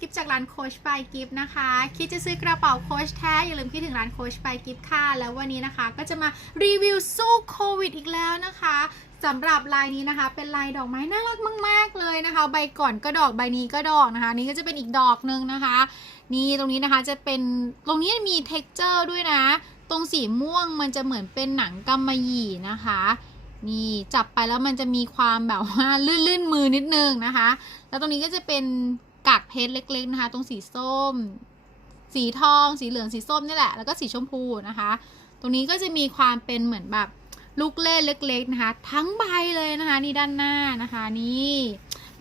กิฟจากร้านโคชบายกิฟนะคะ คิดจะซื้อกระเป๋าโคชแท้ อย่าลืมคิดถึงร้านโคชบายกิฟค่ะ แล้ววันนี้นะคะก็จะมารีวิวสู้โควิดอีกแล้วนะคะสำหรับลายนี้นะคะ เป็นลายดอกไม้น่ารักมาก ๆ เลยนะคะ ใบก่อนก็ดอกใบนี้ก็ดอกนะคะ นี่ก็จะเป็นอีกดอกหนึ่งนะคะ นี่ตรงนี้นะคะจะเป็นตรงนี้มี t e x t อร์ด้วยนะ ตรงสีม่วงมันจะเหมือนเป็นหนังกำมะหยี่นะคะนี่จับไปแล้วมันจะมีความแบบว่าลื่นๆมือนิดนึงนะคะ แล้วตรงนี้ก็จะเป็น กากเพชรเล็กๆนะคะ ตรงสีส้ม สีทอง สีเหลืองสีส้มนี่แหละ แล้วก็สีชมพูนะคะ ตรงนี้ก็จะมีความเป็นเหมือนแบบลูกเล่นเล็กๆนะคะ ทั้งใบเลยนะคะนี่ด้านหน้านะคะนี่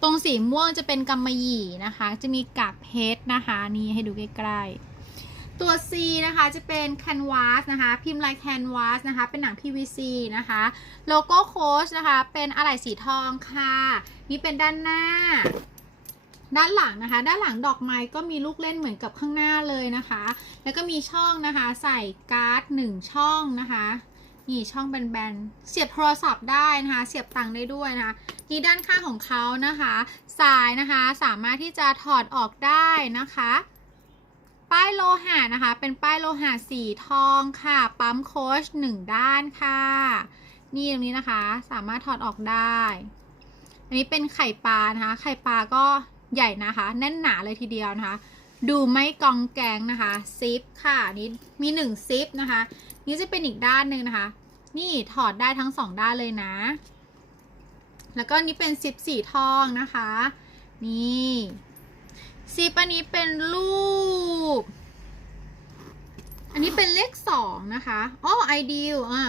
ตรงสีม่วงจะเป็นกำมะหยี่นะคะ จะมีกากเพชรนะคะนี่ให้ดูใกล้ๆ ตัว C นะคะจะเป็น canvas นะคะ พิมพ์ลาย canvas นะคะ เป็นหนัง PVC นะคะ โลโก้โค้ชนะคะ เป็นอะไหล่สีทองค่ะ นี่เป็นด้านหน้า ด้านหลังนะคะ ด้านหลังดอกไม้ก็มีลูกเล่นเหมือนกับข้างหน้าเลยนะคะ แล้วก็มีช่องนะคะ ใส่การ์ดหนึ่งช่องนะคะนี่ช่องแบนๆ เสียบโทรศัพท์ได้นะคะ เสียบตังค์ได้ด้วยนะคะนี่ด้านข้างของเขานะคะ สายนะคะสามารถที่จะถอดออกได้นะคะ ป้ายโลหะนะคะ เป็นป้ายโลหะสีทองค่ะ ปั๊มโค้ชหนึ่งด้านค่ะ นี่ตรงนี้นะคะ สามารถถอดออกได้ อันนี้เป็นไข่ปลานะคะ ไข่ปลาก็ ใหญ่นะคะ แน่นหนาเลยทีเดียวนะคะ ดูไม่กองแกงนะคะ ซิปค่ะนี่มีหนึ่งซิปนะคะ นี่จะเป็นอีกด้านหนึ่งนะคะ นี่ถอดได้ทั้งสองด้านเลยนะ แล้วก็นี่เป็นซิปสีทองนะคะ นี่ซิปอันนี้เป็นรูป อันนี้เป็นเลขสองนะคะอ๋อไอเดียอะ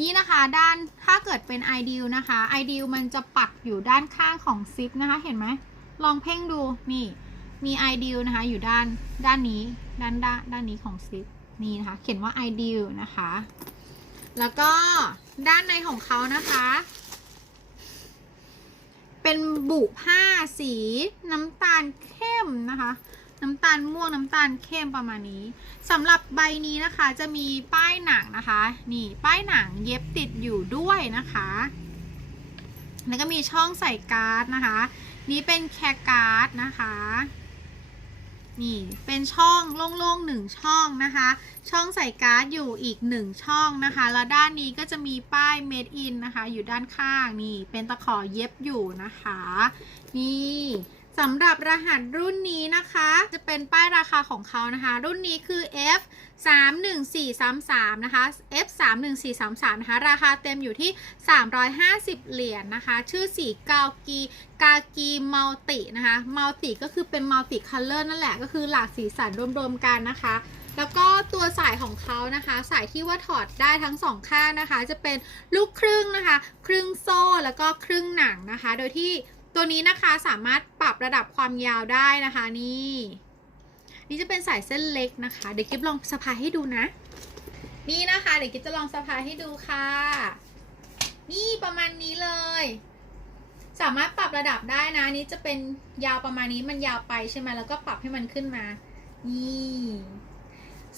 นี่นะคะด้านถ้าเกิดเป็น ideal นะคะ ideal มันจะปักอยู่ด้านข้างของซิปนะคะเห็นไหม ลองเพ่งดูนี่มี ideal นะคะ อยู่ด้านด้านนี้ด้านด้านด้านนี้ของซิปนี่นะคะ เขียนว่า ideal นะคะ แล้วก็ด้านในของเขานะคะ เป็นบุผ้าสีน้ำตาลเข้มนะคะน้ำตาลม่วงน้ำตาลเข้มประมาณนี้สำหรับใบนี้นะคะจะมีป้ายหนังนะคะ นี่ป้ายหนังเย็บติดอยู่ด้วยนะคะ แล้วก็มีช่องใส่การ์ดนะคะ นี้เป็นแคการ์ดนะคะ นี่เป็นช่องโล่งๆหนึ่งช่องนะคะ ช่องใส่การ์ดอยู่อีกหนึ่งช่องนะคะ แล้วด้านนี้ก็จะมีป้าย made in นะคะ อยู่ด้านข้างนี่เป็นตะขอเย็บอยู่นะคะ นี่ สำหรับรหัสรุ่นนี้นะคะ จะเป็นป้ายราคาของเขานะคะ รุ่นนี้คือ F 3 1 4 3 3นะคะ F 3 1 4 3 3นะคะ ราคาเต็มอยู่ที่ 350 เหรียญนะคะ ชื่อสีกากีกากีมัลตินะคะมัลติก็คือเป็นมัลติคัลเลอร์นั่นแหละ ก็คือหลากสีสันรวมๆกันนะคะ แล้วก็ตัวสายของเขานะคะ สายที่ว่าถอดได้ทั้งสองข้างนะคะ จะเป็นลูกครึ่งนะคะ ครึ่งโซ่แล้วก็ครึ่งหนังนะคะ โดยที่ตัวนี้นะคะสามารถ ปรับระดับความยาวได้นะคะนี่ นี่จะเป็นสายเส้นเล็กนะคะ เดี๋ยวกิ๊บลองสะพายให้ดูนะ นี่นะคะ เดี๋ยวกิ๊บจะลองสะพายให้ดูค่ะ นี่ประมาณนี้เลย สามารถปรับระดับได้นะนี่จะเป็นยาวประมาณนี้มันยาวไปใช่ไหมแล้วก็ปรับให้มันขึ้นมา นี่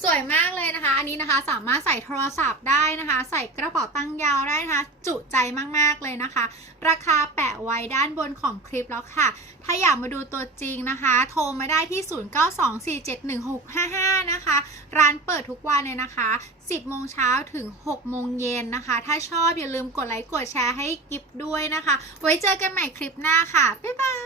สวยมากเลยนะคะ อันนี้นะคะสามารถใส่โทรศัพท์ได้นะคะ ใส่กระเป๋าตั้งยาวได้นะคะ จุใจมากๆเลยนะคะ ราคาแปะไว้ด้านบนของคลิปแล้วค่ะ ถ้าอยากมาดูตัวจริงนะคะ โทรมาได้ที่ 0924711655 นะคะ ร้านเปิดทุกวันเลยนะคะ 10โมงเช้าถึง 6 โมงเย็นนะคะ ถ้าชอบอย่าลืมกดไลค์กดแชร์ให้กิฟด้วยนะคะ ไว้เจอกันใหม่คลิปหน้าค่ะ บ๊ายบาย